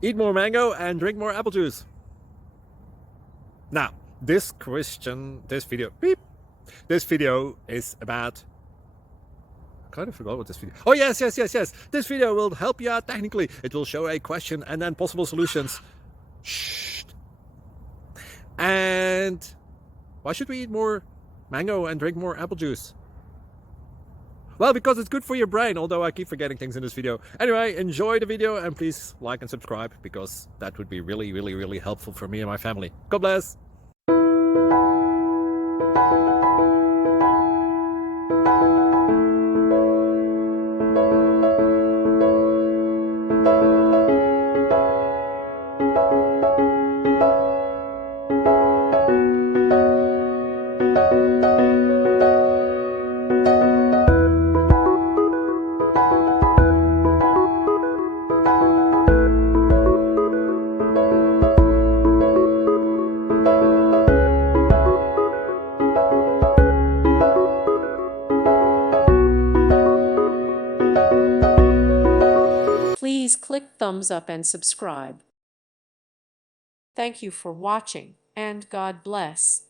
Eat more mango and drink more apple juice. Now, this video is about, I kind of forgot what this video. Oh, yes. This video will help you out technically. It will show a question and then possible solutions. Shh. And why should we eat more mango and drink more apple juice? Well, because it's good for your brain, although I keep forgetting things in this video. Anyway, enjoy the video and please like and subscribe, because that would be really helpful for me and my family. God bless. Please click thumbs up and subscribe. Thank you for watching, and God bless.